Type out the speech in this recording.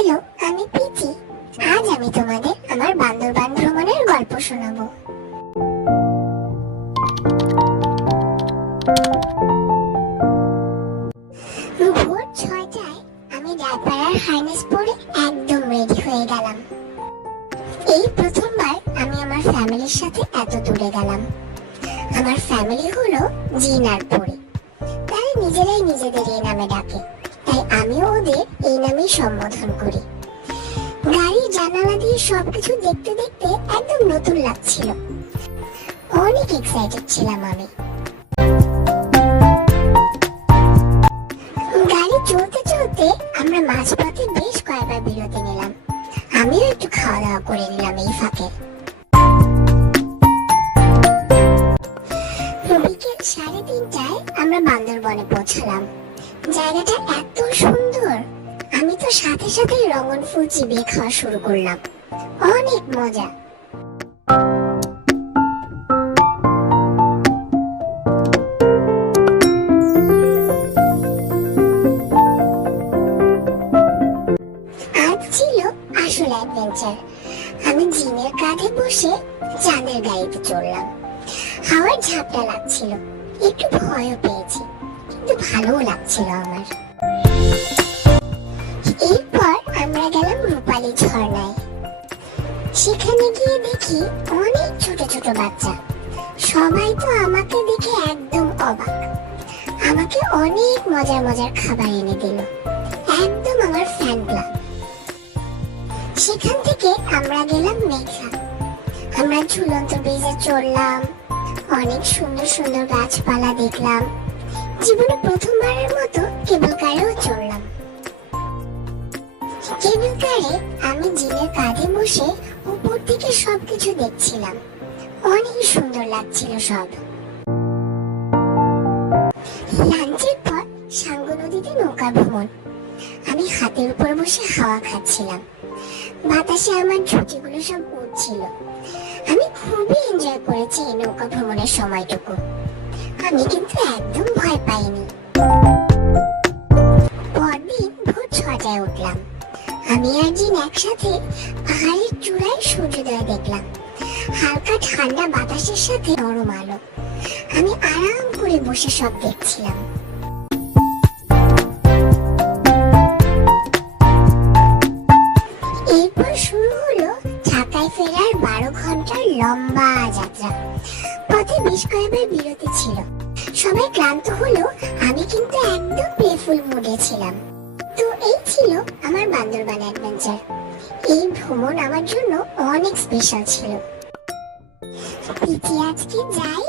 Hello, আমি প্রীতি। আজ আমি তোমাদের আমার বান্দরবান ভ্রমণের গল্প শোনাবো। ভোর 6টায় আমি রায়পাড়ার হার্নেস পরে একদম রেডি হয়ে গেলাম। এই প্রথমবার আমি আমার ফ্যামিলির সাথে এত দূরে গেলাম। আমার ফ্যামিলি হলো জিন আর পরি। তারা নিজেরাই নিজেদের এই নামে ডাকে, তাই আমিও ওদের এই নামেই সম্বোধন করি। গাড়ির জানালা দিয়ে সবকিছু দেখতে দেখতে একদম নতুন লাগছিল। অনেক এক্সাইটেড ছিলাম আমি। গাড়ি চলতে চলতে আমরা মাঝপথে বেশ কয়েকবার বিরতি নিলাম। আমিও একটু খাওয়া দাওয়া করে নিলাম এই ফাঁকে। বিকেল 3:30টায় আমরা বান্দরবনে পৌঁছালাম। জায়গাটা এত সুন্দর, আমি তো সাথে সাথে রঙন ফুল চিবিয়ে খাওয়া শুরু করলাম। অনেক মজা। আজ ছিল আসল অ্যাডভেঞ্চার। আমি জিনের কাঁধে বসে চাঁদের গাড়িতে চড়লাম। হাওয়ার ঝাপটা লাগছিল, একটু ভয়ও পেয়েছি, কিন্তু ভালোও লাগছিল আমার। এরপর আমরা গেলাম রূপালী ঝর্ণায়। সেখানে গিয়ে দেখি অনেক ছোট ছোট বাচ্চা। সবাই তো আমাকে দেখে একদম অবাক। আমাকে অনেক মজার মজার খাবার এনে দিল, একদম আমার ফ্যান ক্লাব। সেখান থেকে আমরা গেলাম মেঘলা। আমরা ঝুলন্ত ব্রিজে চড়লাম, অনেক সুন্দর সুন্দর গাছপালা দেখলাম। জীবনে প্রথমবারের মতো কেবল কারেও চড়লাম। কেবল কারে আমি জিনের কাঁধে বসে উপর থেকে সবকিছু দেখছিলাম। অনেক সুন্দর লাগছিল সব। লাঞ্চের পর সাঙ্গু নদীতে নৌকা ভ্রমণ। আমি হাতের উপর বসে হাওয়া খাচ্ছিলাম। বাতাসে আমার ঝুঁটিগুলো সব উড়ছিল। আমি খুবই এনজয় করেছি এই নৌকা ভ্রমণের সময়টুকু। আমি কিন্তু একদম ভয় পাইনি। পরদিন ভোর 6টায় উঠলাম। আমি আর জিন একসাথে পাহাড়ের চূড়ায় সূর্যোদয় দেখলাম। হালকা ঠান্ডা বাতাসের সাথে নরম আলো। আমি আরাম করে বসে সব দেখছিলাম। এরপর শুরু হলো ঢাকায় ফেরার 12 ঘন্টার লম্বা যাত্রা। পথে বেশ কয়েকবার বিরতি ছিল। সবাই ক্লান্ত হলো, আমি কিন্তু একদম প্লেফুল মুডে ছিলাম। তো এই ছিল আমার বান্দরবান অ্যাডভেঞ্চার। এই ভ্রমণ আমার জন্য অনেক স্পেশাল ছিল। আজকে যাই।